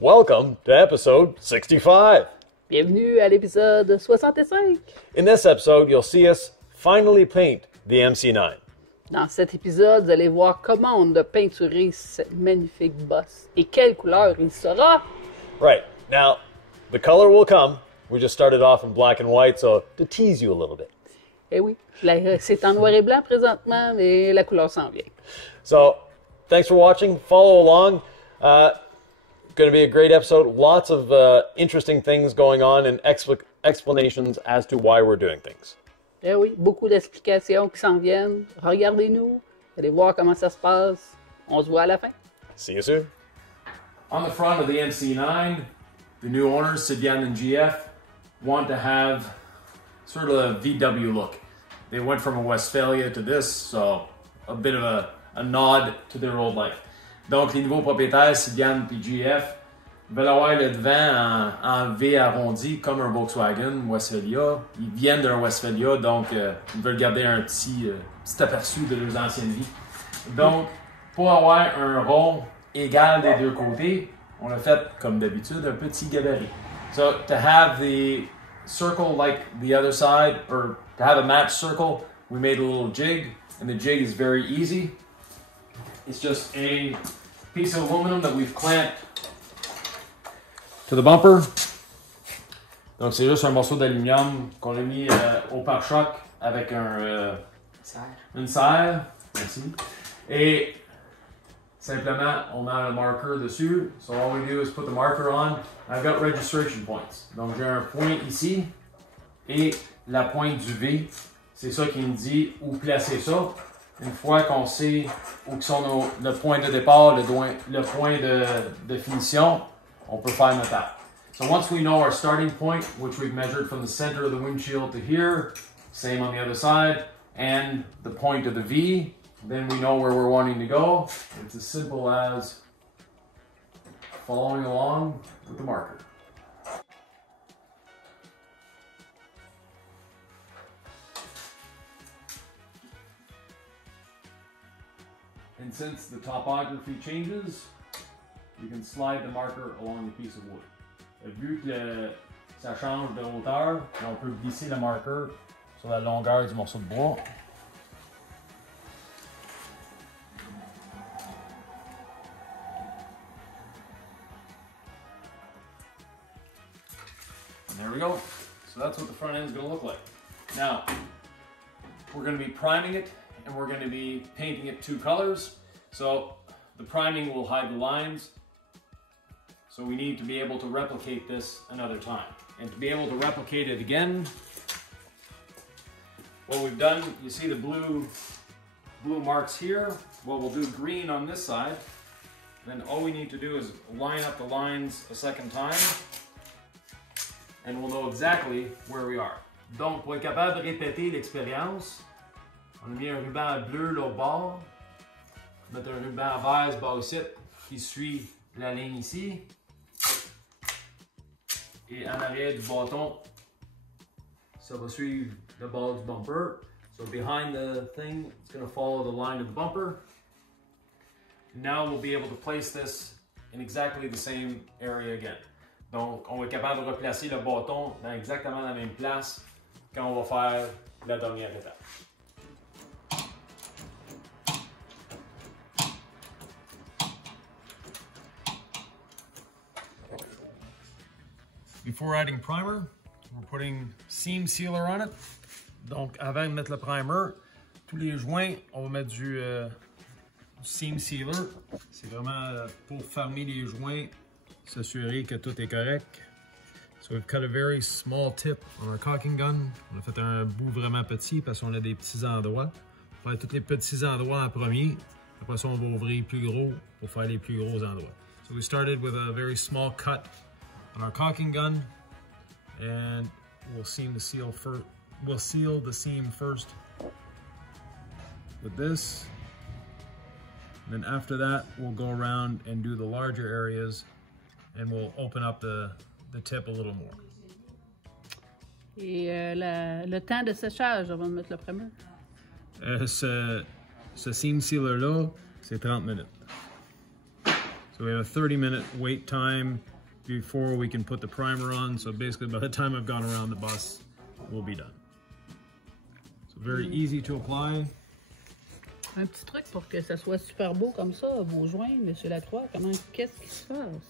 Welcome to episode 65. Bienvenue à l'épisode 65. In this episode, you'll see us finally paint the MC9. Dans cet épisode, vous allez voir comment on a peinturé cette magnifique bosse et quelle couleur il sera. Right, now the color will come. We just started off in black and white, so to tease you a little bit. Eh oui, c'est en noir et blanc présentement, mais la couleur s'en vient. So, thanks for watching. Follow along. Going to be a great episode. Lots of interesting things going on and explanations as to why we're doing things. Eh oui, beaucoup d'explications qui s'en viennent. Regardez-nous, allez voir comment ça se passe. On se voit à la fin. See you soon. On the front of the MC9, the new owners, Sidian and GF, want to have sort of a VW look. They went from a Westphalia to this, so a bit of a nod to their old life. Donc, les nouveaux propriétaires, Sidian et GF, veulent avoir le devant en V arrondi comme un Volkswagen Westphalia. Ils viennent d'un Westphalia, donc ils veulent garder un petit aperçu de leurs anciennes vies. Donc, pour avoir un rond égal des deux côtés, on a fait, comme d'habitude, un petit gabarit. So, to have the circle like the other side, or to have a matched circle, we made a little jig, and the jig is very easy. It's just a piece of aluminum that we've clamped to the bumper. Donc c'est juste un morceau d'aluminium qu'on a mis au pare-choc avec une serre. Merci. Et simplement, on a un marqueur dessus. So all we do is put the marker on. I've got registration points. Donc j'ai un point ici et la pointe du V. C'est ça qui me dit où placer ça. Une fois qu'on sait où sont le point de départ, le point de finition, on peut faire notre app. So once we know our starting point, which we've measured from the center of the windshield to here, same on the other side, and the point of the V, then we know where we're wanting to go. It's as simple as following along with the marker. And since the topography changes, you can slide the marker along the piece of wood. Vu que ça change de hauteur, on peut glisser le marqueur sur la longueur du morceau de bois. And there we go. So that's what the front end is going to look like. Now, we're going to be priming it, and we're going to be painting it two colors. So the priming will hide the lines. So we need to be able to replicate this another time. And to be able to replicate it again, what we've done, you see the blue marks here. Well, we'll do green on this side. Then all we need to do is line up the lines a second time, and we'll know exactly where we are. Donc, pour être capable de répéter l'expérience, on a mis un ruban bleu là au bord. On va mettre un ruban vert ce bord ici qui suit la ligne ici. Et en arrière du bâton, ça va suivre le bord du bumper. So behind the thing, it's going to follow the line of the bumper. Now we'll be able to place this in exactly the same area again. Donc, on va être capable de replacer le bâton dans exactement la même place quand on va faire la dernière étape. Before adding primer, we're putting seam sealer on it. Donc, avant de mettre le primer, tous les joints, on va mettre du seam sealer. C'est vraiment pour fermer les joints, s'assurer que tout est correct. So we've cut a very small tip on our caulking gun. On a fait un bout vraiment petit parce qu'on a des petits endroits. On va faire tous les petits endroits en premier. Après ça, on va ouvrir plus gros pour faire les plus gros endroits. So we started with a very small cut on our caulking gun, and we'll seal the seam first with this. And then after that, we'll go around and do the larger areas, and we'll open up the tip a little more. Et le temps de séchage avant de mettre le primer? Ce seam sealer-là, c'est 30 minutes. So we have a 30-minute wait time before we can put the primer on. So basically by the time I've gone around the bus, we'll be done. So very easy to apply. Un petit truc pour que ça soit super beau comme ça, vos joints, Monsieur Lacroix, qu'est-ce qui se passe?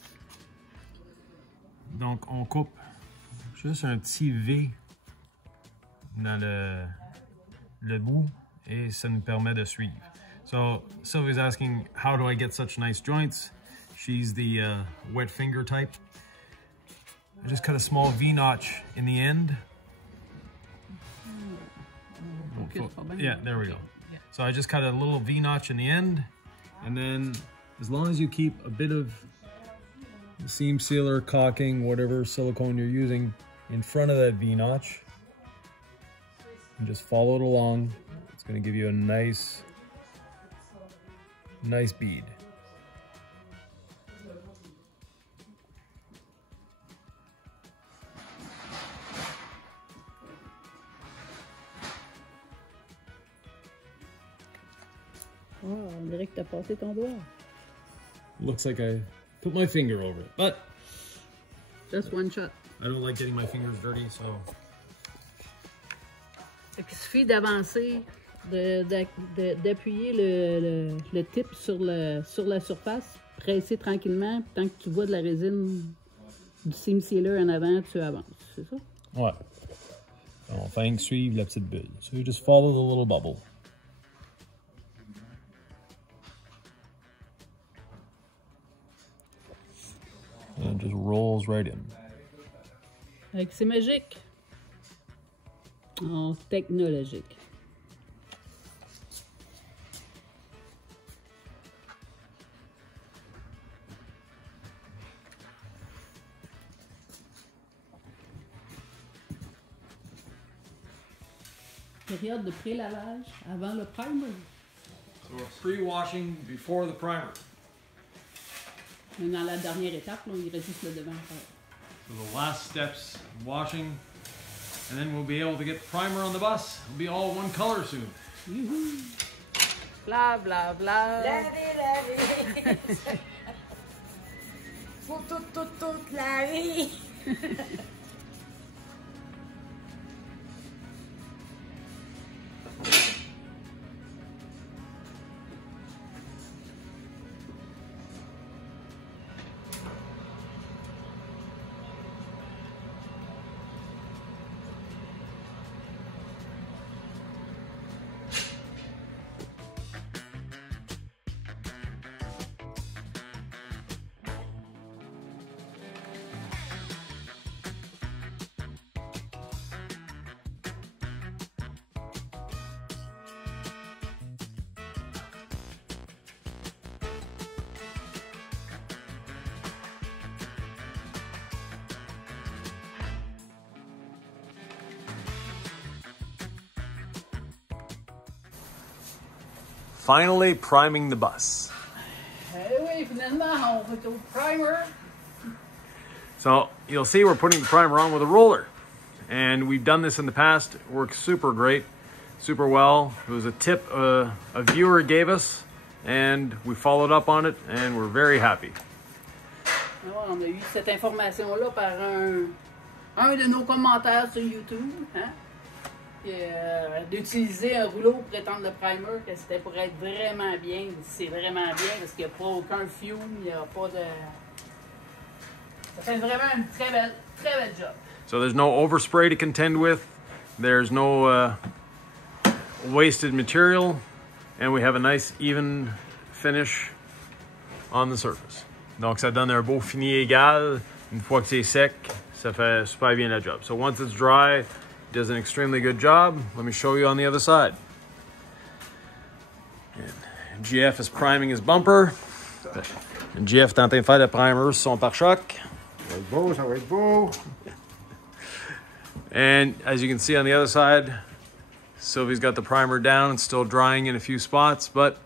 Donc on coupe juste un petit V dans le bout et ça nous permet de suivre. So Sylvia's asking, how do I get such nice joints? She's the wet finger type. I just cut a small V-notch in the end. Yeah, there we go. So I just cut a little V-notch in the end, and then as long as you keep a bit of seam sealer, caulking, whatever silicone you're using in front of that V-notch, and just follow it along, it's going to give you a nice bead. Oh, on dirait que t'as passé ton doigt. Looks like I put my finger over it, but Just one shot. I don't like getting my fingers dirty, so. Il suffit d'avancer, d'appuyer le tip sur la surface, presser tranquillement, puis tant que tu vois de la résine du seam sealer en avant, tu avances, c'est ça? Ouais. Enfin, suivre la petite bulle. So you just follow the little bubble. And it just rolls right in. Avec c'est magique. Oh, technologique. Période de pré-lavage avant le primer. So we're pre-washing before the primer. Mais dans la dernière étape, là, il reste juste le devant. So the last steps, washing, and then we'll be able to get the primer on the bus. It'll be all one color soon. Bla bla bla. Laver. Faut tout laver. Finally priming the bus. Eh oui, finalement, on est au primer. So you'll see we're putting the primer on with a roller. And we've done this in the past. It works super great, super well. It was a tip a viewer gave us, and we followed up on it, and we're very happy. Alors, on a eu cette information-là par un de nos commentaires sur YouTube. Hein? D'utiliser un rouleau pour étendre le primer, que c'était pour être vraiment bien. C'est vraiment bien parce qu'il n'y a pas aucun fume, il n'y a pas de... Ça fait vraiment une très belle job. So there's no overspray to contend with. There's no wasted material. And we have a nice even finish on the surface. Donc ça donne un beau fini égal. Une fois que c'est sec, ça fait super bien la job. So once it's dry, it does an extremely good job. Let me show you on the other side. And GF is priming his bumper. And GF est en train de faire le primer sur son pare-choc. Ça va être beau, ça va être beau. And as you can see on the other side, Sylvie's got the primer down. It's still drying in a few spots, but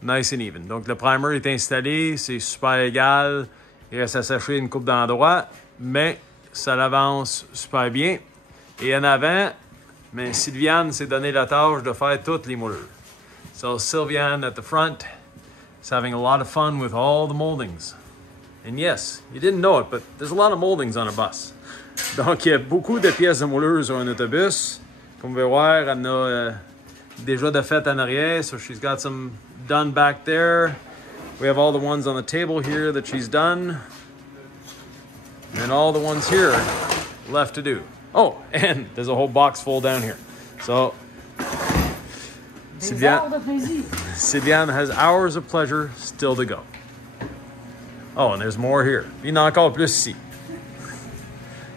nice and even. Donc le primer est installé, c'est super égal. Il reste à sécher une coupe d'endroits, mais ça l'avance super bien. Et en avant, mais Sylviane s'est donné la tâche de faire toutes les moulures. So Sylviane at the front, is having a lot of fun with all the moldings. And yes, you didn't know it, but there's a lot of moldings on a bus. Donc, il y a beaucoup de pièces de moulures sur un autobus. Comme vous pouvez voir, elle en a déjà de faites en arrière, so she's got some done back there. We have all the ones on the table here that she's done. And all the ones here left to do. Oh, and there's a whole box full down here. So, Sylviane has hours of pleasure still to go. Oh, and there's more here. Il y en a encore plus ici.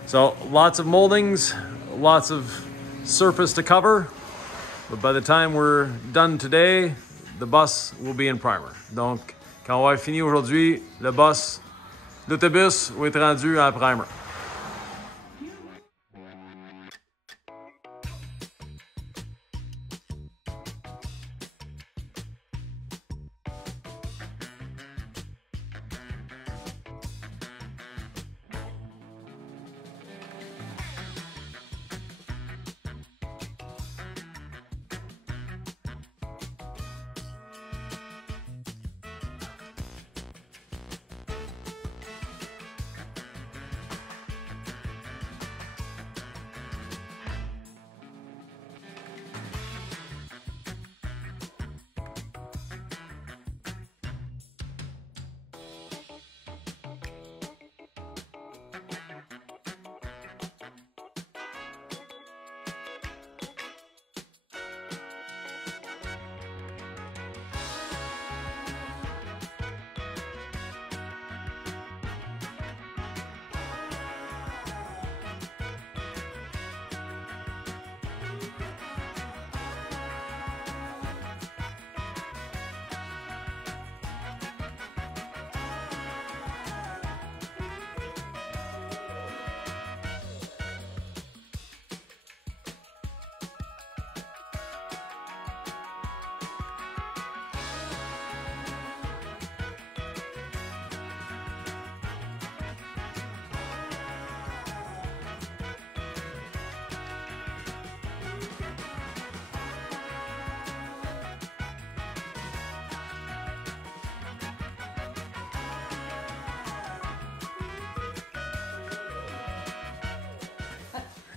So, lots of moldings, lots of surface to cover. But by the time we're done today, the bus will be in primer. Donc, quand on va avoir fini aujourd'hui, l'autobus va être rendu en primer.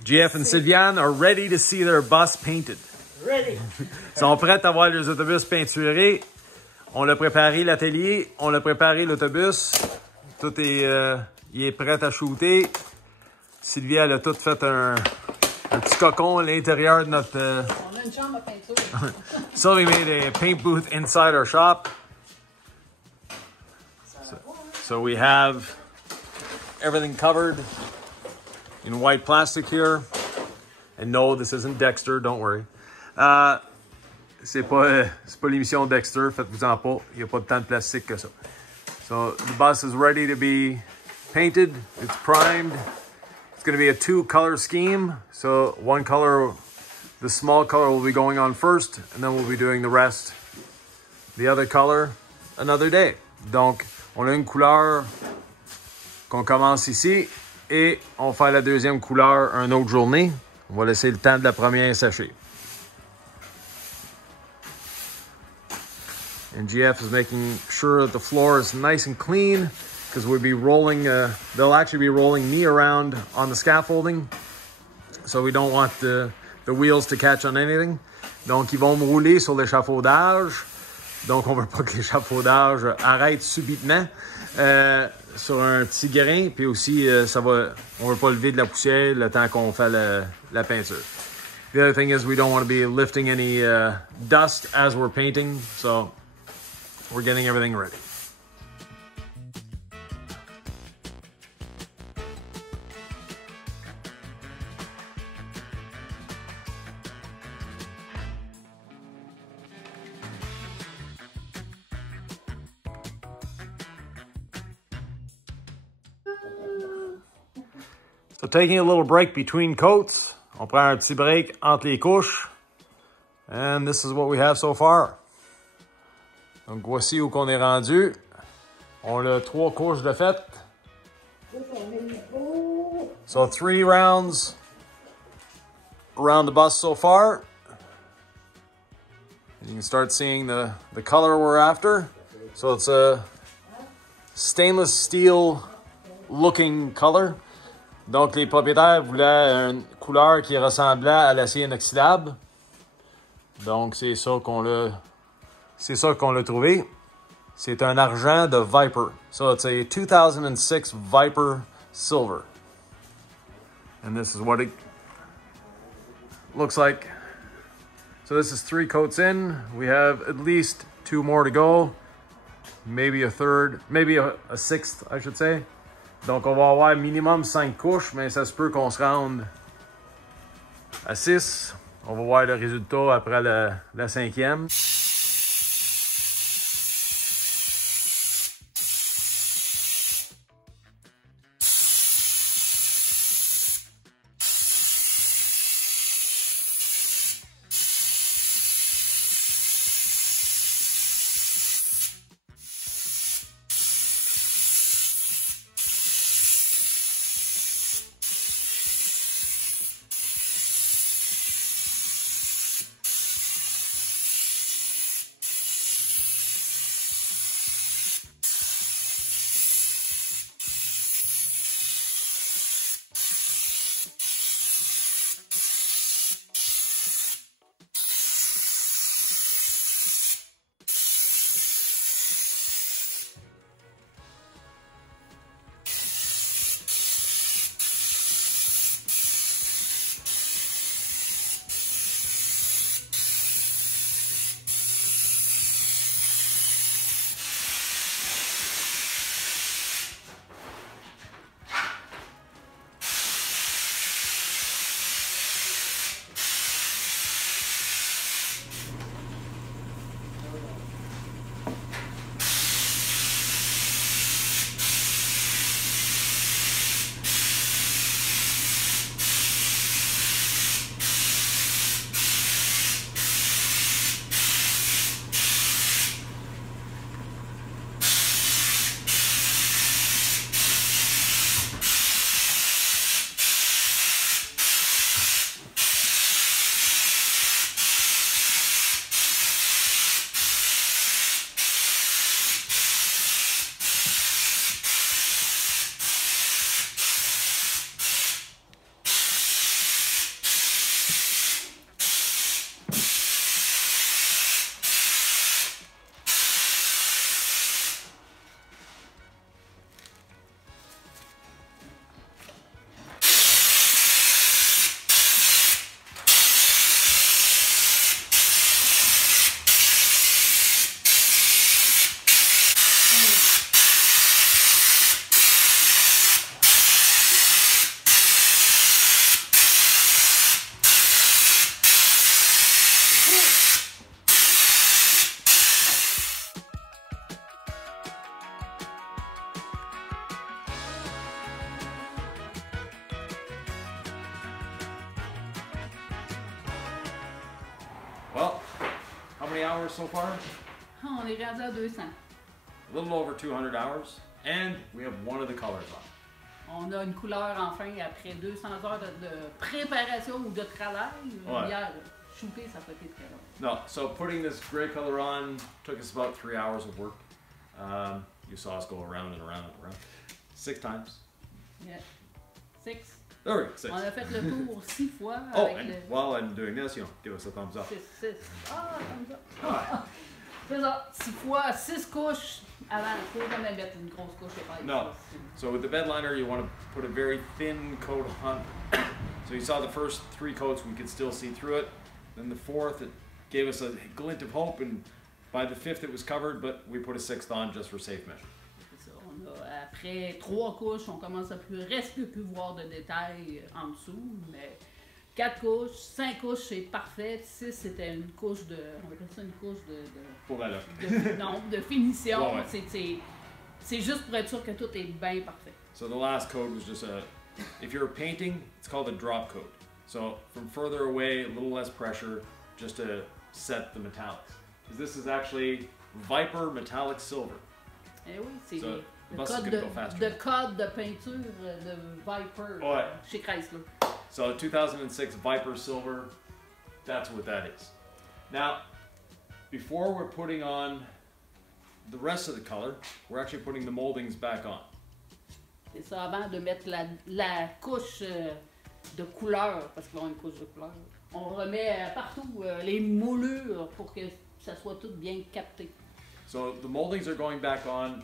GF and Sylviane are ready to see their bus painted. Ready. Ils sont prêts à voir les autobus peinturés. On l'a préparé l'atelier, on l'a préparé l'autobus. Tout est, il est prêt à shooter. Sylvie, elle a tout fait un petit cocon à l'intérieur de notre... On a une chambre à peinture. So we made a paint booth inside our shop. So we have everything covered in white plastic here. And no, this isn't Dexter, don't worry. C'est pas l'émission Dexter, faites-vous-en pas. Il n'y a pas de tant de plastique que ça. So the bus is ready to be painted. It's primed. It's going to be a 2-color scheme. So one color, the small color will be going on first, and then we'll be doing the rest, the other color, another day. Donc, on a une couleur qu'on commence ici et on fait la deuxième couleur une autre journée. On va laisser le temps de la première sécher. And GF is making sure that the floor is nice and clean because we'll be rolling, they'll actually be rolling me around on the scaffolding. So we don't want the wheels to catch on anything. Donc, ils vont me rouler sur l'échafaudage. Donc, on veut pas que l'échafaudage arrête subitement sur un petit grain. Puis aussi, on veut pas lever de la poussière le temps qu'on fait la peinture. The other thing is we don't want to be lifting any dust as we're painting. So, we're getting everything ready. So taking a little break between coats. On prend un petit break entre les couches. And this is what we have so far. Donc voici où qu'on est rendu. On a 3 couches de fête. So 3 rounds around the bus so far. And you can start seeing the color we're after. So it's a stainless steel looking color. Donc les propriétaires voulaient une couleur qui ressemblait à l'acier inoxydable. Donc c'est ça qu'on l'a trouvé. C'est un argent de Viper. So it's a 2006 Viper silver. And this is what it looks like. So this is 3 coats in. We have at least 2 more to go. Maybe a third, maybe a 6th, I should say. Donc on va avoir minimum 5 couches, mais ça se peut qu'on se rende à 6. On va voir le résultat après la 5e. Well, how many hours so far? On est rendu à 200. A little over 200 hours, and we have one of the colors on. On a une couleur enfin après 200 heures de préparation ou de travail. Ouais. Hier, shooter, ça peut être très long. No, so putting this gray color on took us about 3 hours of work. You saw us go around and around and around 6 times. Yeah. 6. There we go, 6. On a fait le tour 6 fois. Oh, avec and while I'm doing this, give us a thumbs up. 6. Ah, thumbs up. Alright. C'est ça, 6 fois, 6 couches avant. Il faut jamais mettre une grosse couche de paille. No. So with the bedliner, you want to put a very thin coat on. So you saw the first 3 coats, we could still see through it. Then the 4th, it gave us a glint of hope, and by the 5th, it was covered, but we put a 6th on just for safe measure. C'est ça. On a, après 3 couches, on commence à presque plus voir de détails en dessous, mais 4 couches, 5 couches, c'est parfait. 6, c'était une couche de... On appelle ça une couche Pour la look. non, de finition. Ouais, ouais. C'est juste pour être sûr que tout est bien parfait. So the last coat was just a... If you're painting, it's called a drop coat. So from further away, a little less pressure, just to set the metallics. Because this is actually Viper metallic silver. Eh oui, c'est So, le bus is code gonna go faster. de code de peinture de Viper Ouais. chez Chrysler. So 2006 Viper silver, that's what that is. Now, before we're putting on the rest of the color, we're actually putting the moldings back on. C'est ça, avant de mettre la couche de couleur, parce qu'il va y avoir une couche de couleur, on remet partout les moulures pour que ça soit tout bien capté. So the moldings are going back on.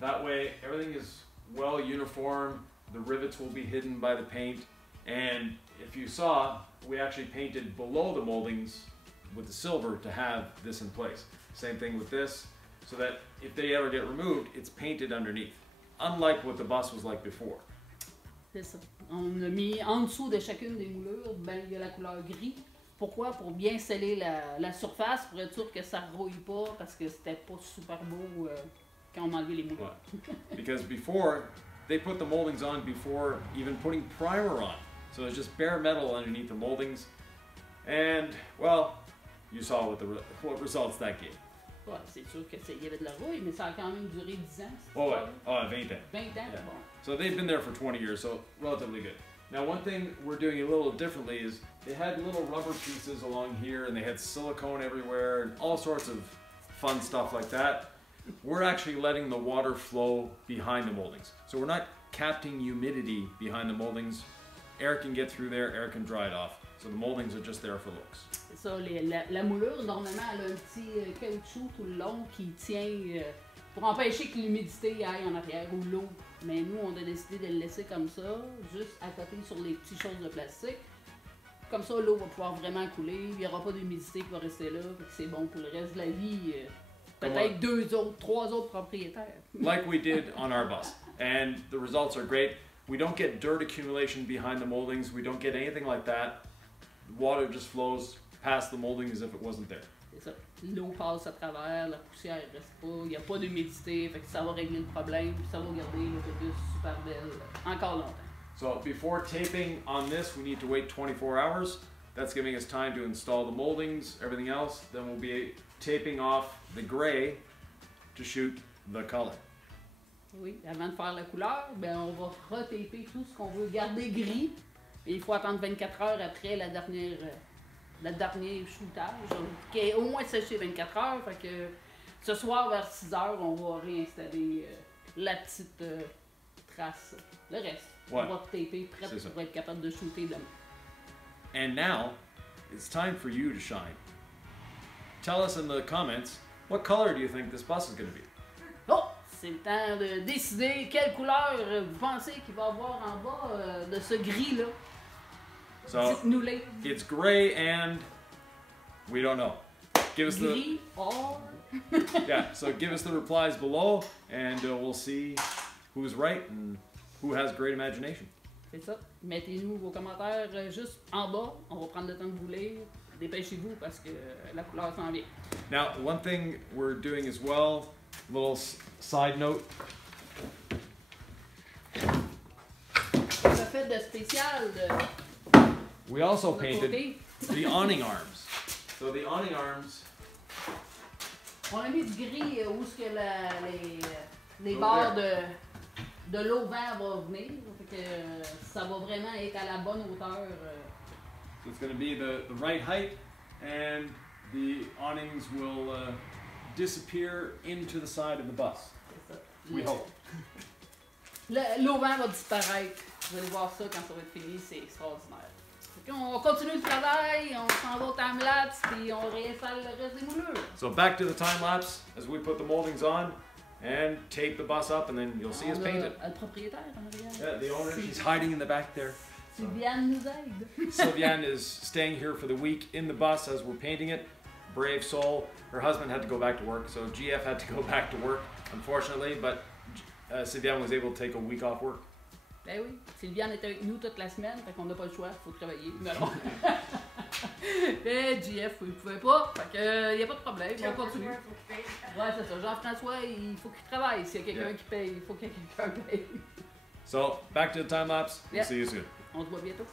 That way everything is well uniform. The rivets will be hidden by the paint. And if you saw, we actually painted below the moldings with the silver to have this in place. Same thing with this, so that if they ever get removed, it's painted underneath. Unlike what the bus was like before. C'est ça. On a mis en dessous de chacune des moulures, ben, il y a la couleur gris. Pourquoi? Pour bien sceller la surface, pour être sûr que ça ne rouille pas, parce que c'était pas super beau quand on a enlevé les moulures. Because before, they put the moldings on before even putting primer on. So it's just bare metal underneath the moldings. And, well, you saw what results that gave. Ouais, c'est sûr qu'il y avait de la rouille, mais ça a quand même duré 10 ans. Oh, ouais. Oh, 20 ans. 20 ans, Yeah. bon. So they've been there for 20 years, so relatively good. Now, one thing we're doing a little differently is they had little rubber pieces along here, and they had silicone everywhere, and all sorts of fun stuff like that. We're actually letting the water flow behind the moldings. So we're not capturing humidity behind the moldings. Air can get through there, air can dry it off. So the moldings are just there for looks. C'est ça, la moulure, normalement, elle a un petit caoutchouc tout le long qui tient pour empêcher que l'humidité aille en arrière ou l'eau. Mais nous, on a décidé de le laisser comme ça, juste à côté sur les petites choses de plastique. Comme ça, l'eau va pouvoir vraiment couler, il n'y aura pas d'humidité qui va rester là, c'est bon pour le reste de la vie. Peut-être 2 autres, 3 autres propriétaires. Like we did on our bus. And the results are great. We don't get dirt accumulation behind the moldings. We don't get anything like that. Water just flows past the molding as if it wasn't there. C'est ça. L'eau passe à travers, la poussière ne reste pas, il n'y a pas d'humidité, fait que ça va régler le problème, puis ça va garder l'autobus super belle encore longtemps. So before taping on this, we need to wait 24 hours. That's giving us time to install the moldings, everything else. Then we'll be taping off the gray to shoot the color. Oui, avant de faire la couleur, ben on va retaper tout ce qu'on veut garder gris. Et il faut attendre 24 heures après le dernier shootage, qui est au moins séché 24 heures. Fait que ce soir vers 6 heures, on va réinstaller la petite trace. Le reste, Ouais. on va retaper prêt pour être capable de shooter demain. And now, it's time for you to shine. Tell us in the comments, what color do you think this bus is going to be? Oh! C'est le temps de décider quelle couleur vous pensez qu'il va y avoir en bas de ce gris-là. So, dites-nous-les. it's gray and we don't know. Give us Gris, or... yeah, so give us the replies below and we'll see who's right and who has great imagination. C'est ça. Mettez-nous vos commentaires juste en bas. On va prendre le temps de vous lire. Dépêchez-vous parce que la couleur s'en vient. Now, one thing we're doing as well, little side note. Ça fait de spécial We also de painted côté. the awning arms. So the awning arms, On a mis du gris où ce que les barres de l'eau-vert va venir. Fait que ça va vraiment être à la bonne hauteur. so it's going to be the right height, and the awnings will disappear into the side of the bus. C'est ça. We hope. L'eau-vert va disparaître. Vous allez voir ça quand ça va être fini, c'est extraordinaire. Fait qu'on continue le travail, on s'en va au time-lapse, puis on réinstalle le reste des moulures. So back to the time lapse as we put the moldings on and tape the bus up, and then you'll see us paint it. Le propriétaire en arrière. Yeah, the owner, she's hiding in the back there. Sylviane nous aide. Sylviane is staying here for the week in the bus as we're painting it. Brave soul. Her husband had to go back to work, so GF had to go back to work, unfortunately, but Sylviane was able to take a week off work. Ben oui, Sylviane est avec nous toute la semaine, fait qu'on n'a pas le choix, il faut travailler. Mais non. Et GF, il pouvait pas, fait que y a pas de problème, on continue. Ouais, c'est ça. Jean-François, il faut qu'il travaille. S'il y a quelqu'un qui paye, il faut que quelqu'un paye. So, back to the time lapse. Yeah. We'll see you soon. On se voit bientôt.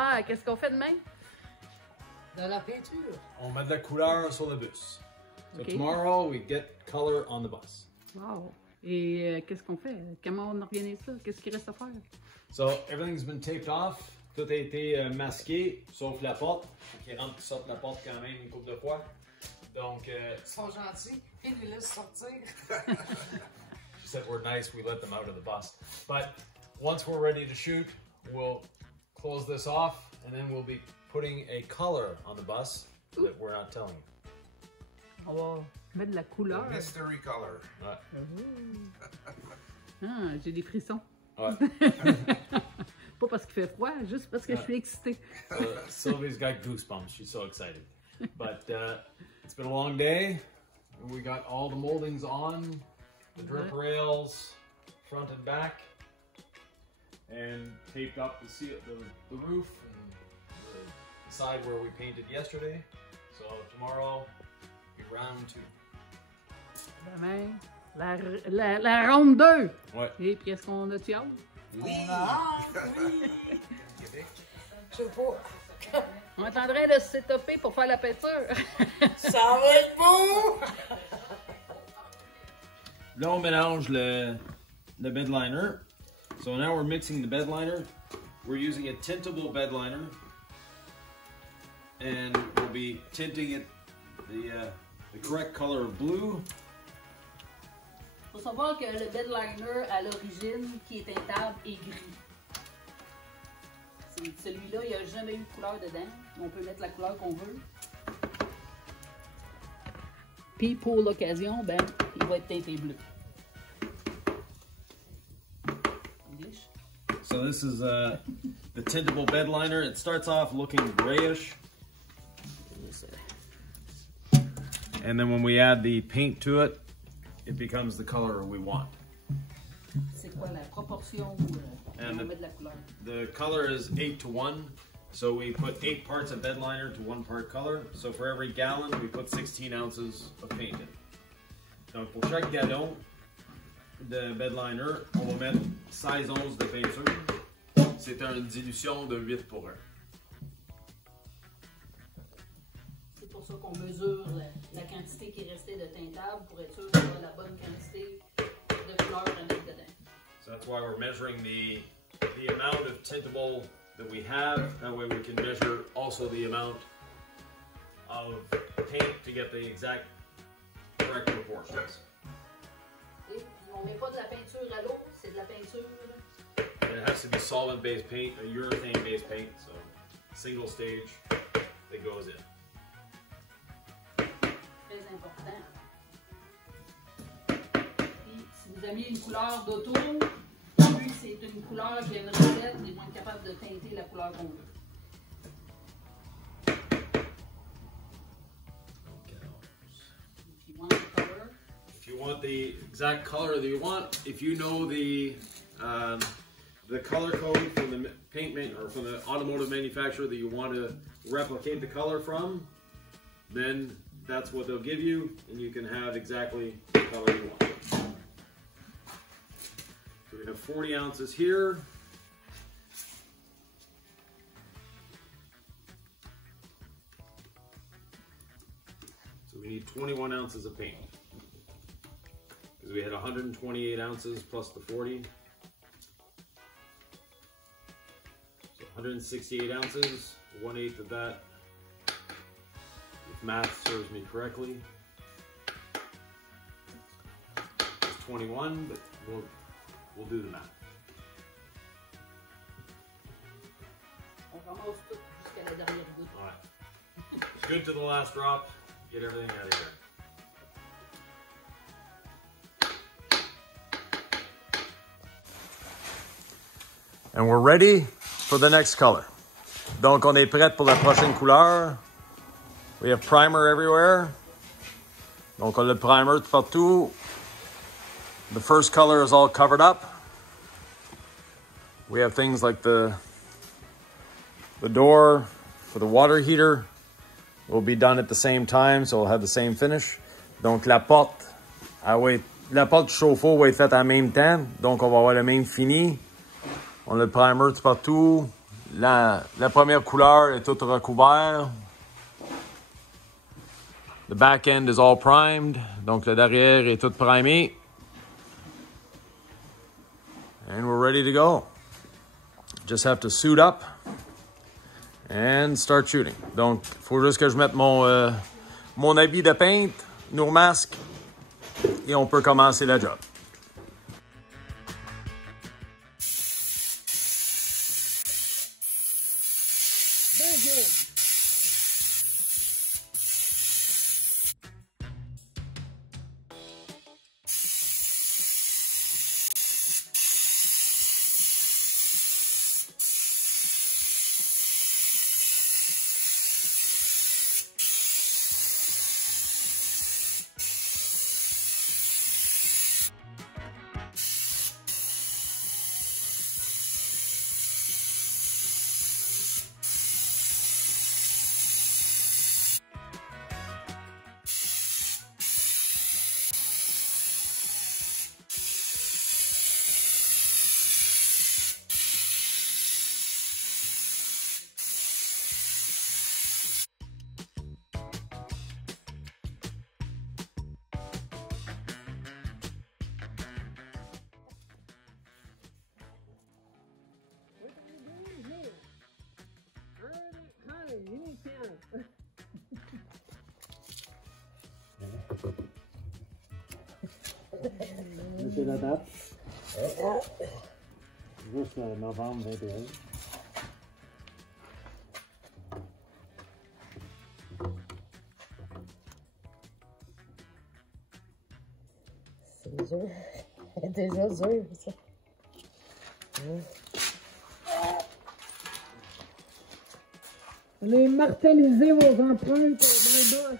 Ah, qu'est-ce qu'on fait demain? De la peinture. On met de la couleur sur le bus. So Okay. tomorrow we get color on the bus. Wow. Et qu'est-ce qu'on fait? Comment on organise ça? Qu'est-ce qu'il reste à faire? So everything's been taped off. Tout a été masqué, sauf la porte. Qui rentre et sortent la porte quand même une couple de fois. Donc, Ils sont gentils. Ils nous laissent sortir. she said we're nice, we let them out of the bus. But once we're ready to shoot, we'll close this off and then we'll be putting a color on the bus that we're not telling you. On va mettre de la couleur. Mystery color. Ouais. Ah, j'ai des frissons. Ouais. Pas parce qu'il fait froid, juste parce que je suis excitée. Sylvie's got goosebumps. She's so excited. But it's been a long day. We got all the moldings on, the drip rails, front and back, and taped up the roof and the side where we painted yesterday. So tomorrow, be round 2. Demain, la ronde 2. Ouais. Et puis, est-ce qu'on a-tu hâte? Oui. Je sais pas. On est en train de s'étoper pour faire la peinture. Ça va être beau! Là, on mélange le bedliner. So now we're mixing the bedliner. We're using a tintable bedliner. And we'll be tinting it the correct color of blue. Il faut savoir que le bedliner, à l'origine, qui est teintable, est gris. Celui-là, il n'y a jamais eu de couleur dedans. On peut mettre la couleur qu'on veut. Puis pour l'occasion, ben, il va être teinté bleu. English. So this is the tintable bedliner. It starts off looking grayish. And then when we add the paint to it, it becomes the color we want. C'est quoi la proportion où on met de la couleur? The color is 8 to 1. So we put 8 parts of bedliner to 1 part color. So for every gallon, we put 16 ounces of paint in. Donc pour chaque gallon de bedliner, on va mettre 16 onces de peinture. C'est une dilution de 8 pour 1. C'est pour ça qu'on mesure la quantité qui restait de teintable pour être sûr d'avoir la bonne quantité de couleur à mettre dedans. So that's why we're measuring the amount of tintable that we have. That way we can measure also the amount of paint to get the exact correct proportions. Et on met pas de la peinture à l'eau, c'est de la peinture. And it has to be solvent-based paint, a urethane-based paint, so single stage that goes in. Très important. Puis, si vous aviez une couleur d'auto, plus c'est une couleur qui a une recette, on est moins capable de teinter la couleur qu'on veut. If you want the color, If you want the exact color that you want, if you know the color code from the paint or from the automotive manufacturer that you want to replicate the color from, then that's what they'll give you, and you can have exactly the color you want. So we have 40 ounces here. So we need 21 ounces of paint. Because we had 128 ounces plus the 40. So 168 ounces, 1/8 of that, if math serves me correctly. It's 21, but we'll do the math. on ramasse tout jusqu'à la dernière goutte. All right. It's good to the last drop. Get everything out of here. And we're ready for the next color. Donc, on est prêt pour la prochaine couleur. We have primer everywhere. Donc, on a le primer partout. The first color is all covered up. We have things like the door for the water heater will be done at the same time, so we'll have the same finish. Donc, la porte du chauffe-eau va être faite en même temps. Donc, on va avoir le même fini. On a le primer tout partout, La première couleur est toute recouverte. The back end is all primed. Donc le derrière est tout primé. And we're ready to go. Just have to suit up and start shooting. Donc, il faut juste que je mette mon habit de peintre, nos masques, et on peut commencer la job. C'est la date. Juste novembre 21. C'est dur. C'est déjà dur, ça. Allez martelliser vos empreintes dans le bas.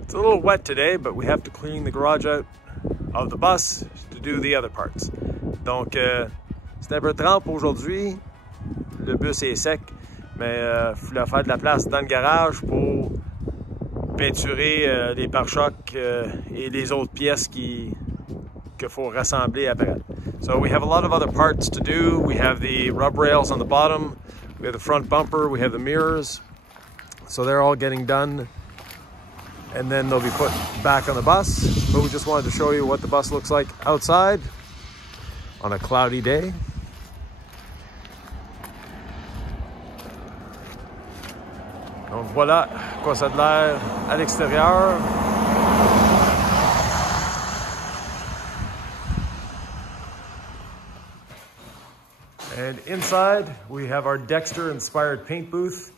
It's a little wet today, but we have to clean the garage out of the bus to do the other parts. Donc, c'est un peu trempe aujourd'hui. Le bus est sec, mais il faut faire de la place dans le garage pour peinturer les pare-chocs et les autres pièces qu'il faut rassembler après. So we have a lot of other parts to do. We have the rub rails on the bottom. We have the front bumper. We have the mirrors. So they're all getting done. And then they'll be put back on the bus. But we just wanted to show you what the bus looks like outside on a cloudy day. Donc voilà quoi ça a de l'air à l'extérieur. And inside we have our Dexter inspired paint booth.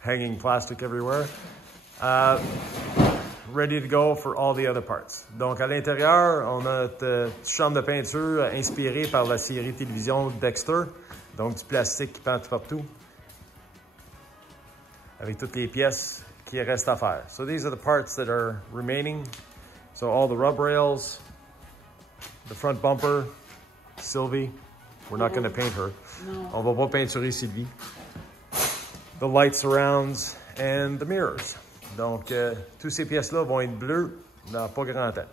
Hanging plastic everywhere. Ready to go for all the other parts. Donc à l'intérieur, on a notre chambre de peinture inspirée par la série télévision Dexter. Donc du plastique qui pend partout. Avec toutes les pièces qui restent à faire. So these are the parts that are remaining. So all the rub rails, the front bumper, Sylvie. We're not going to paint her. No. On va pas peinturer Sylvie. The light surrounds and the mirrors. Donc, toutes ces pièces-là vont être bleues dans pas grand temps.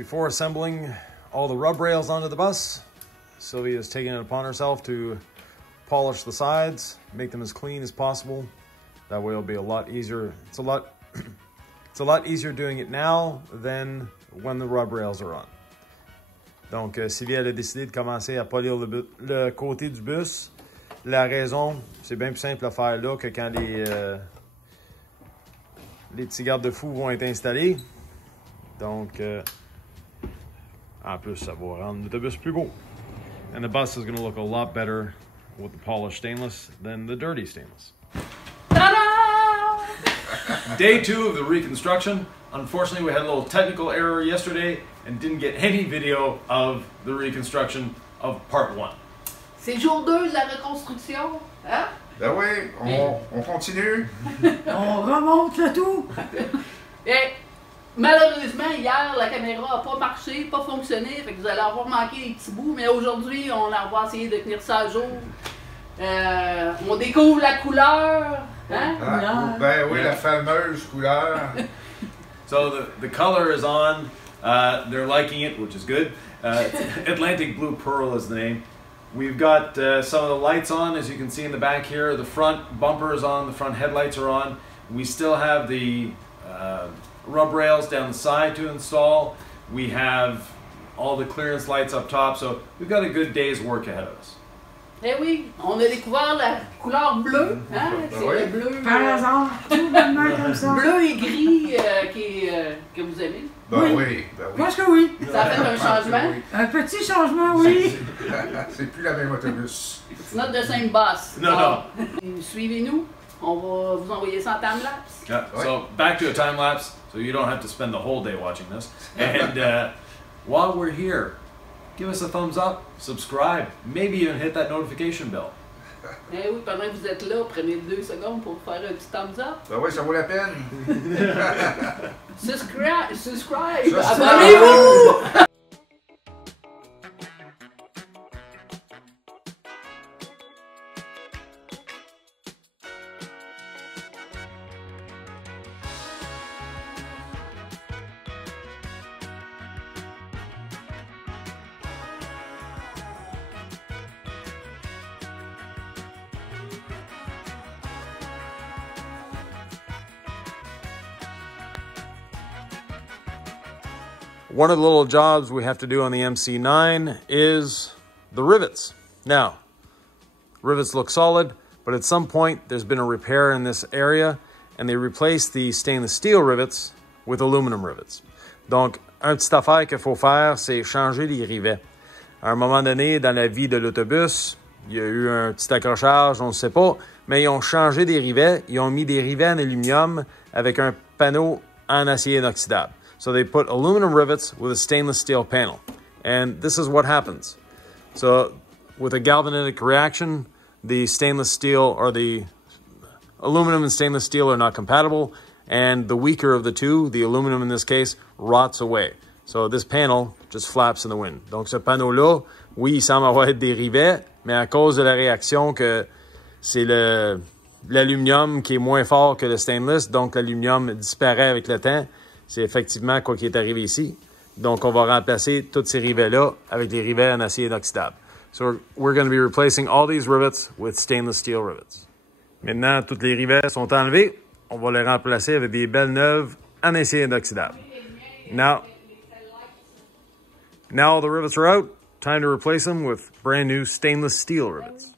Before assembling all the rub rails onto the bus, Sylvia is taking it upon herself to polish the sides, make them as clean as possible. That way it'll be a lot easier. It's a lot easier doing it now than when the rub rails are on. Donc, Sylvia a décidé de commencer à polir le côté du bus. La raison, c'est bien plus simple à faire là que quand les petits garde-fous vont être installés. Donc, en plus, ça va rendre l'autobus plus beau. And the bus is going to look a lot better with the polished stainless than the dirty stainless. Ta-da! Day 2 of the reconstruction. Unfortunately, we had a little technical error yesterday and didn't get any video of the reconstruction of part 1. C'est jour 2 de la reconstruction, hein? Ben oui, on continue. On remonte le tout. Et malheureusement, hier, la caméra n'a pas marché, pas fonctionné, fait que vous allez avoir manqué des petits bouts, mais aujourd'hui, on va essayer de tenir ça à jour. On découvre la couleur, hein? Ben oui, la fameuse couleur. So the color is on. They're liking it, which is good. Atlantic Blue Pearl is the name. We've got some of the lights on, as you can see in the back here. The front bumper is on, the front headlights are on. We still have the rub rails down the side to install. We have all the clearance lights up top, so we've got a good day's work ahead of us. Eh oui, on a découvert la couleur bleue, hein? C'est le bleu. Par hasard, tout bonnement comme ça. Bleu et gris que vous aimez. Ben oui, ben Je oui. pense que oui. Ça a fait un changement. Un petit changement, oui. C'est plus la même autobus. It's not the same bus. No, no. Suivez-nous. On va vous envoyer ça en time-lapse. Yeah, so back to a time lapse, so you don't have to spend the whole day watching this. And while we're here, give us a thumbs up, subscribe, maybe even hit that notification bell. Eh oui, pendant que vous êtes là, prenez 2 secondes pour faire un petit thumbs up. Ben oui, ça vaut la peine. Subscribe! Abonnez-vous! One of the little jobs we have to do on the MC9 is the rivets. Now, rivets look solid, but at some point there's been a repair in this area and they replaced the stainless steel rivets with aluminum rivets. Donc, un petit affaire qu'il faut faire, c'est changer les rivets. À un moment donné, dans la vie de l'autobus, il y a eu un petit accrochage, on ne sait pas, mais ils ont changé des rivets. Ils ont mis des rivets en aluminium avec un panneau en acier inoxydable. So they put aluminum rivets with a stainless steel panel. And this is what happens. So with a galvanic reaction, the stainless steel or the aluminum and stainless steel are not compatible. And the weaker of the two, the aluminum in this case, rots away. So this panel just flaps in the wind. Donc ce panneau-là, oui, il semble avoir des rivets, mais à cause de la réaction que c'est l'aluminium qui est moins fort que le stainless, donc l'aluminium disparaît avec le temps. C'est effectivement quoi qui est arrivé ici. Donc, on va remplacer tous ces rivets-là avec des rivets en acier inoxydable. So, we're going to be replacing all these rivets with stainless steel rivets. Maintenant, tous les rivets sont enlevés. On va les remplacer avec des belles neuves en acier inoxydable. Now all the rivets are out. Time to replace them with brand new stainless steel rivets.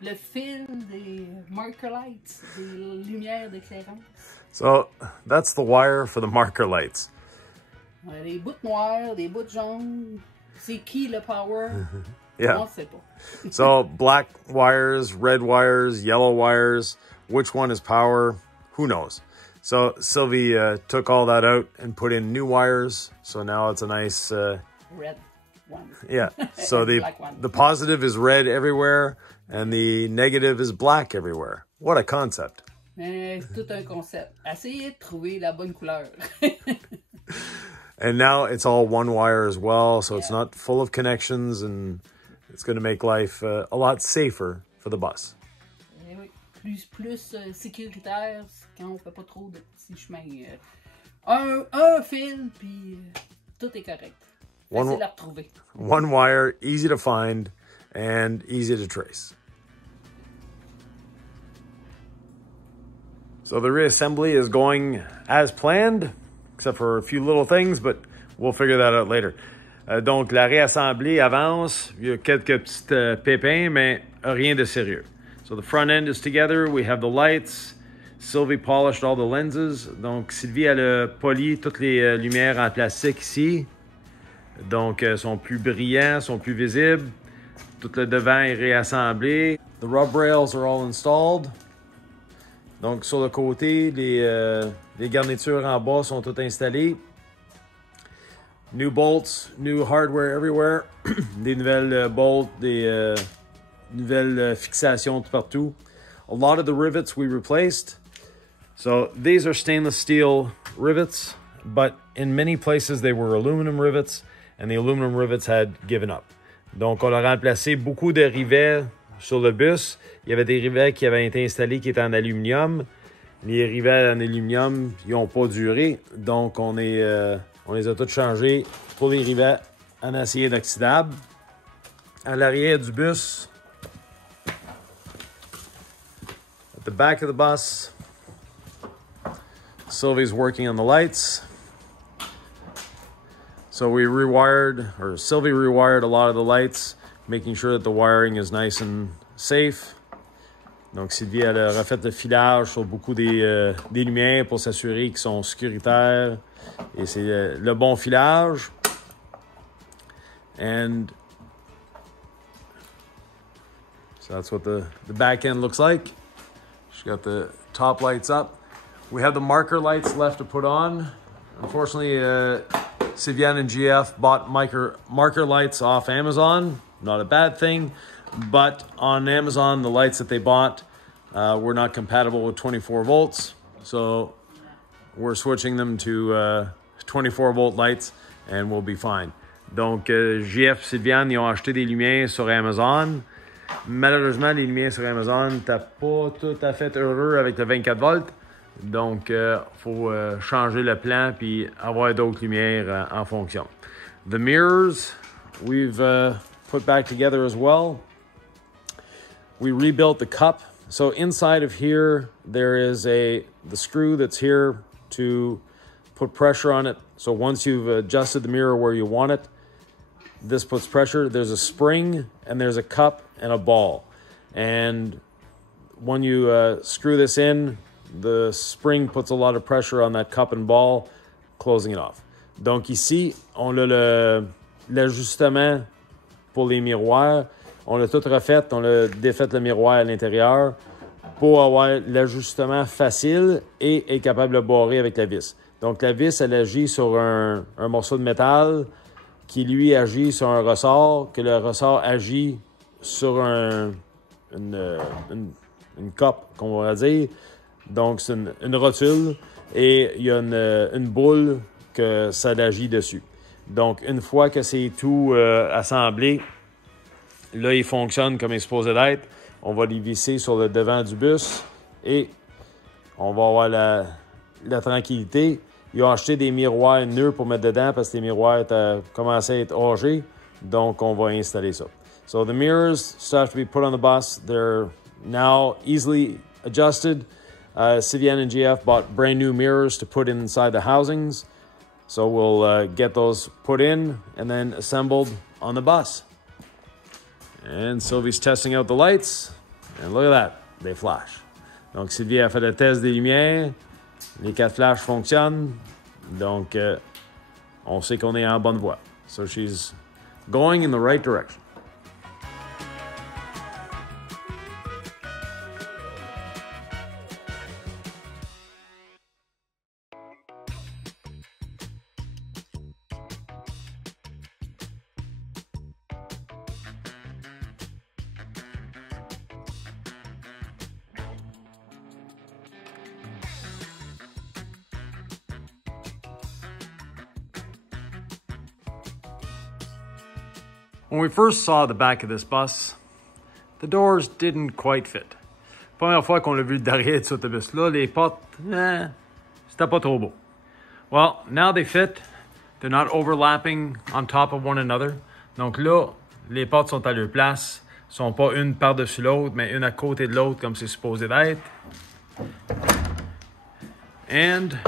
Le fil des marker lights, des lumières d'éclairance. So, that's the wire for the marker lights. Des bouts noirs, des bouts jaunes. C'est qui le power? Yeah. On ne sait pas. So, black wires, red wires, yellow wires. Which one is power? Who knows? So, Sylvie took all that out and put in new wires. So now it's a nice... Red one. Yeah. So the positive is red everywhere and the negative is black everywhere. What a concept. Mais c'est tout un concept. Essayez de trouver la bonne couleur. And now it's all one wire as well, so it's not full of connections, and it's going to make life a lot safer for the bus. Eh oui. Plus sécuritaire quand on fait pas trop de petits chemins. Un fil, puis Tout est correct. One, Facile à retrouver. one wire, easy to find, and easy to trace. So the reassembly is going as planned, except for a few little things, but we'll figure that out later. Donc, la réassemblée avance. Il y a quelques petits pépins, mais rien de sérieux. So the front end is together. We have the lights. Sylvie polished all the lenses. Donc, Sylvie, elle a poli toutes les lumières en plastique ici. Donc, sont plus brillants, sont plus visibles. Tout le devant est réassemblé. The rub rails are all installed. Donc, sur le côté, les garnitures en bas sont toutes installées. New bolts, new hardware everywhere. Des nouvelles bolts, des nouvelles fixations tout partout. A lot of the rivets we replaced. So, these are stainless steel rivets, but in many places they were aluminum rivets, and the aluminum rivets had given up. Donc, on a remplacé beaucoup de rivets sur le bus. Il y avait des rivets qui avaient été installés qui étaient en aluminium. Les rivets en aluminium, ils n'ont pas duré. Donc, on les a tous changés pour les rivets en acier inoxydable. À l'arrière du bus, at the back of the bus, Sylvie's working on the lights. So Sylvie rewired a lot of the lights, making sure that the wiring is nice and safe. Donc, Sylvie, elle a refait le filage sur beaucoup des lumières pour s'assurer qu'ils sont sécuritaires. Et c'est le bon filage. And so that's what the back end looks like. She's got the top lights up. We have the marker lights left to put on. Unfortunately, Sylviane and GF bought marker lights off Amazon. Not a bad thing, but on Amazon, the lights that they bought were not compatible with 24 volts. So we're switching them to 24 volt lights and we'll be fine. Donc, GF et Sylviane, ils ont acheté des lumières sur Amazon. Malheureusement, les lumières sur Amazon, t'es pas tout à fait heureux avec le 24 volts. Donc, faut changer le plan puis avoir d'autres lumières en fonction. The mirrors, we've put back together as well. We rebuilt the cup. So inside of here, there is the screw that's here to put pressure on it. So once you've adjusted the mirror where you want it, this puts pressure. There's a spring and there's a cup and a ball. And when you screw this in, the spring puts a lot of pressure on that cup and ball, closing it off. Donc ici, on a l'ajustement pour les miroirs. On l'a tout refait, on a défait le miroir à l'intérieur pour avoir l'ajustement facile et être capable de barrer avec la vis. Donc la vis, elle agit sur un morceau de métal qui, lui, agit sur un ressort, que le ressort agit sur une cope, qu'on va dire. Donc, c'est une rotule et il y a une boule que ça agit dessus. Donc, une fois que c'est tout assemblé, là, il fonctionne comme il est supposé d'être. On va les visser sur le devant du bus et on va avoir la tranquillité. Ils ont acheté des miroirs nœuds pour mettre dedans parce que les miroirs commençaient à être âgés. Donc, on va installer ça. So, the mirrors still have to be put on the bus. They're now easily adjusted. Sylviane and GF bought brand new mirrors to put inside the housings. So we'll get those put in and then assembled on the bus. And Sylvie's testing out the lights. And look at that, they flash. Donc Sylvie a fait le test des lumières. Les 4 flashs fonctionnent. Donc on sait qu'on est en bonne voie. So she's going in the right direction. When we first saw the back of this bus, the doors didn't quite fit. Première fois qu'on a vu le derrière de cet autobus-là, les portes, c'était pas trop beau. Well, now they fit. They're not overlapping on top of one another. Donc là, les portes sont à leur place. Sont pas une par-dessus l'autre, mais une à côté de l'autre comme c'est supposé d'être. And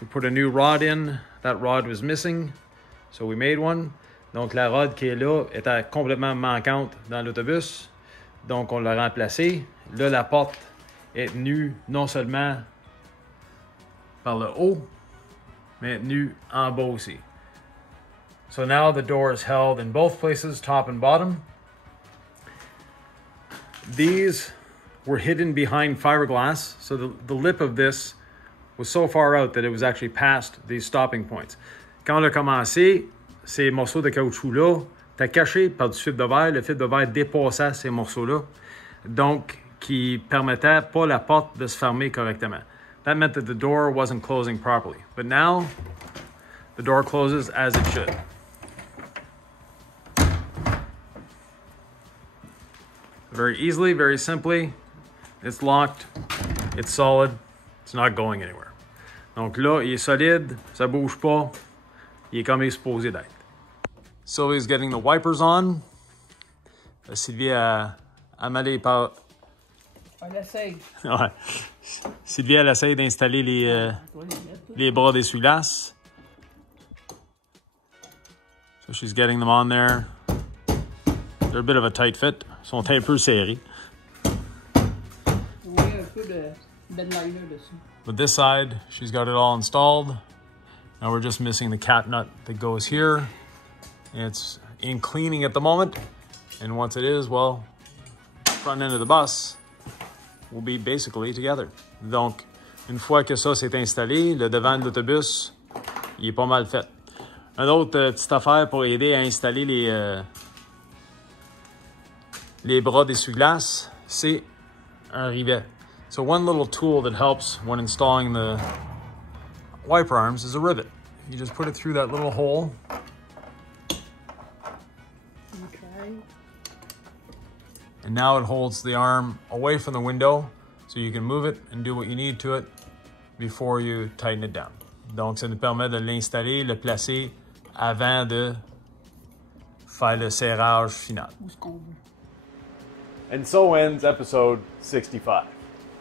we put a new rod in. That rod was missing, so we made one. Donc la rod qui est là était complètement manquante dans l'autobus. Donc on l'a remplacée. Là, la porte est tenue non seulement par le haut, mais tenue en bas aussi. So now the door is held in both places, top and bottom. These were hidden behind fiberglass, so the lip of this was so far out that it was actually past these stopping points. Quand on a commencé, ces morceaux de caoutchouc-là étaient cachés par du fibre de verre. Le fibre de verre dépassait ces morceaux-là, donc qui permettait pas la porte de se fermer correctement. That meant that the door wasn't closing properly. But now, the door closes as it should. Very easily, very simply. It's locked. It's solid. It's not going anywhere. Donc là, il est solide. Ça bouge pas. Il est comme il est supposé d'être. Sylvie's getting the wipers on. Sylvie a amalé par... On essaye. Ouais. Sylvie, elle essaye d'installer les bras d'essuie-glace. So she's getting them on there. They're a bit of a tight fit. Ils sont un peu serrés. Oui, un peu de bedliner dessus. But this side, she's got it all installed. Now we're just missing the cap nut that goes here. It's in cleaning at the moment. And once it is, well, front end of the bus will be basically together. Donc, une fois que ça s'est installé, le devant de l'autobus, il est pas mal fait. Une autre petite affaire pour aider à installer les bras d'essuie-glace, c'est un rivet. So one little tool that helps when installing the wiper arms is a rivet. You just put it through that little hole. Okay. And now it holds the arm away from the window so you can move it and do what you need to it before you tighten it down. Donc ça nous permet de l'installer, le placer avant de faire le serrage final. Où est-ce qu'on veut. And so ends episode 65.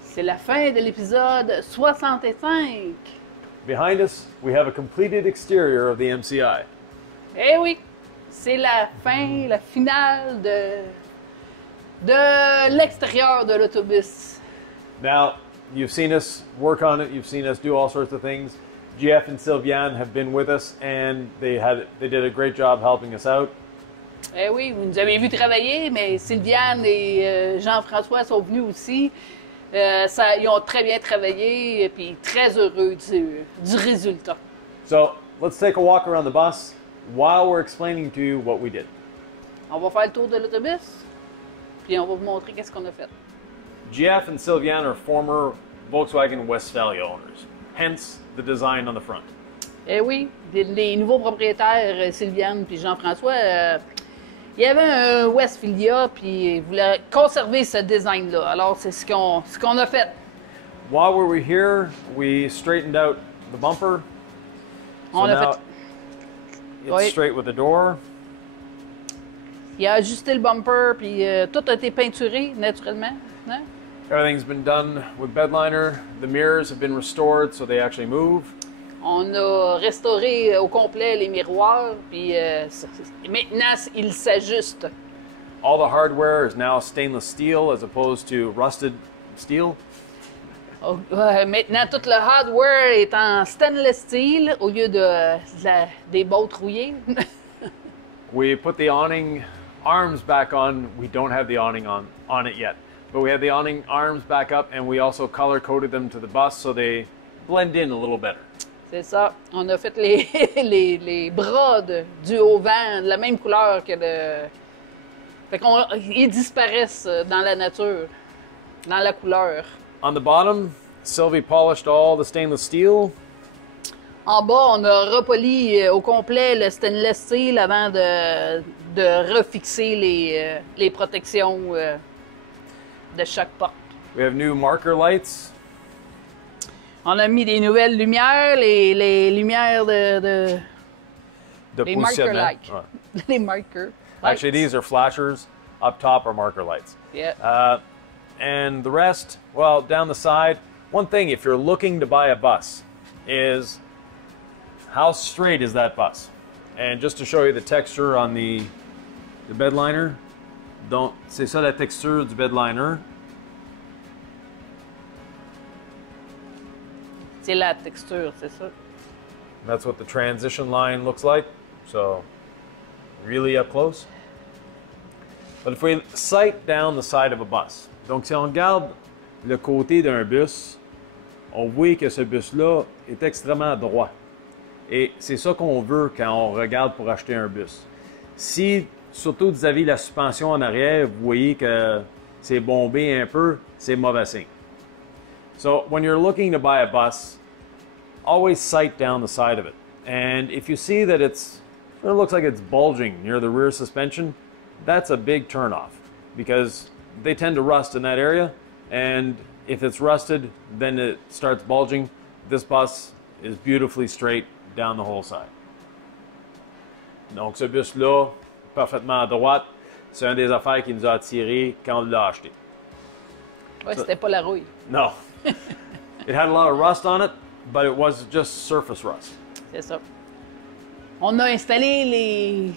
C'est la fin de l'épisode 65. Behind us, we have a completed exterior of the MCI. Eh oui, c'est la fin, la finale de l'extérieur de l'autobus. Now, you've seen us work on it. You've seen us do all sorts of things. Jeff and Sylviane have been with us, and they did a great job helping us out. Eh oui, vous nous avez vu travailler, mais Sylviane et Jean-François sont venus aussi. Ils ont très bien travaillé et puis très heureux du résultat. So, let's take a walk around the bus while we're explaining to you what we did. On va faire le tour de l'autobus, puis on va vous montrer qu'est-ce qu'on a fait. Jeff and Sylviane are former Volkswagen Westphalia owners, hence the design on the front. Eh oui, les nouveaux propriétaires, Sylviane puis Jean-François, il y avait un Westphalia, puis ils voulaient conserver ce design-là. Alors, c'est ce qu'on a fait. While we were here, we straightened out the bumper. On a fait... It's Oui. straight with the door. Il a ajusté le bumper, puis tout a été peinturé, naturellement. Hein? Everything's been done with Bedliner. The mirrors have been restored so they actually move. On a restauré au complet les miroirs, puis maintenant, ils s'ajustent. All the hardware is now stainless steel as opposed to rusted steel. Maintenant, tout le hardware est en stainless steel au lieu des bottes rouillées. We put the awning arms back on. We don't have the awning on it yet, but we have the awning arms back up, and we also color-coded them to the bus so they blend in a little better. C'est ça. On a fait les bras du haut-vent de la même couleur que le... Fait qu'ils disparaissent dans la nature, dans la couleur. On the bottom, Sylvie polished all the stainless steel. En bas, on a repoli au complet le stainless steel avant de refixer les protections de chaque porte. We have new marker lights. On a mis des nouvelles lumières, les lumières de Les marker positionnement. lights. Ouais. Les marker Actually, these are flashers. Up top are marker lights. Yeah. And the rest, well, down the side. One thing, if you're looking to buy a bus, is how straight is that bus? And just to show you the texture on the bedliner, donc c'est ça la texture du bedliner. C'est la texture, c'est ça. That's what the transition line looks like. So, really up close. But if we sight down the side of a bus, donc si on regarde le côté d'un bus, on voit que ce bus-là est extrêmement droit. Et c'est ça qu'on veut quand on regarde pour acheter un bus. Si, surtout vis-à-vis la suspension en arrière, vous voyez que c'est bombé un peu, c'est mauvais signe. So when you're looking to buy a bus, always sight down the side of it. And if you see that it looks like it's bulging near the rear suspension, that's a big turnoff because they tend to rust in that area. And if it's rusted, then it starts bulging. This bus is beautifully straight down the whole side. Donc ce bus-là, parfaitement à droite, c'est une des affaires qui nous a attirés quand on l'a acheté. Ouais, c'était pas la rouille. No. It had a lot of rust on it, but it was just surface rust. C'est ça. On a installé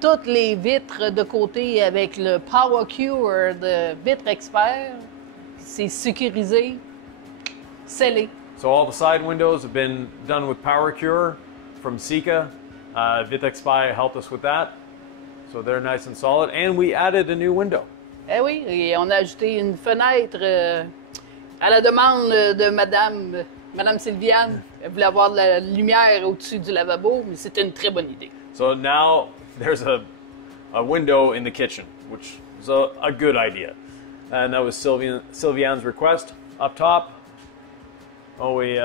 toutes les vitres de côté avec le Power Cure de Vitre Expert. C'est sécurisé, scellé. So all the side windows have been done with Power Cure from Sika. Vitre Expert helped us with that. So they're nice and solid. And we added a new window. Eh oui, et on a ajouté une fenêtre à la demande de Madame Sylviane. Elle voulait avoir de la lumière au-dessus du lavabo, mais c'était une très bonne idée. So now there's a window in the kitchen, which is a good idea. And that was Sylviane's request. Up top, we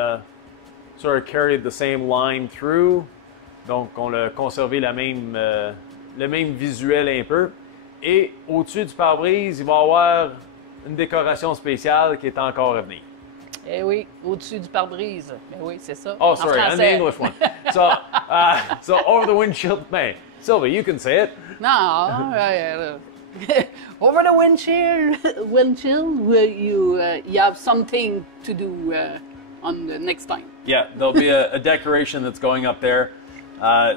sort of carried the same line through. Donc on a conservé le même visuel un peu. Et au-dessus du pare-brise, il va y avoir une décoration spéciale qui est encore à venir. Eh oui, au-dessus du pare-brise. Eh oui, c'est ça. Oh, sorry, en and the English one. So over the windshield, man. Sylvie, you can say it. Non, over the windshield, you have something to do on the next time. Yeah, there'll be a decoration that's going up there.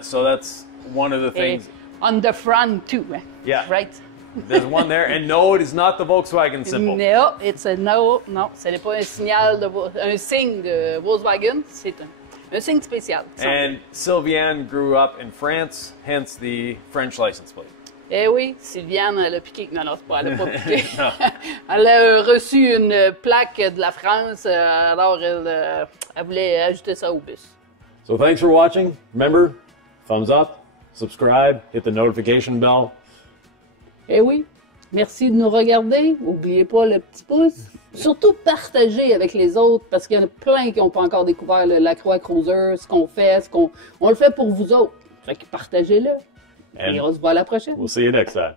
So that's one of the things. On the front too. Yeah. Right. There's one there, and no, it is not the Volkswagen symbol. No, non, ce n'est pas un signe de Volkswagen, c'est un signe spécial. And Sylviane grew up in France, hence the French license plate. Eh oui, Sylviane, elle a piqué. Non, c'est pas, elle a pas piqué. Elle a reçu une plaque de la France, alors elle voulait ajouter ça au bus. So thanks for watching. Remember, thumbs up, subscribe, hit the notification bell. Eh oui, merci de nous regarder. N'oubliez pas le petit pouce. Surtout partagez avec les autres parce qu'il y en a plein qui n'ont pas encore découvert le Lacroix Cruiser, ce qu'on fait, on le fait pour vous autres. Fait que partagez-le. Et on se voit à la prochaine. We'll see you next time.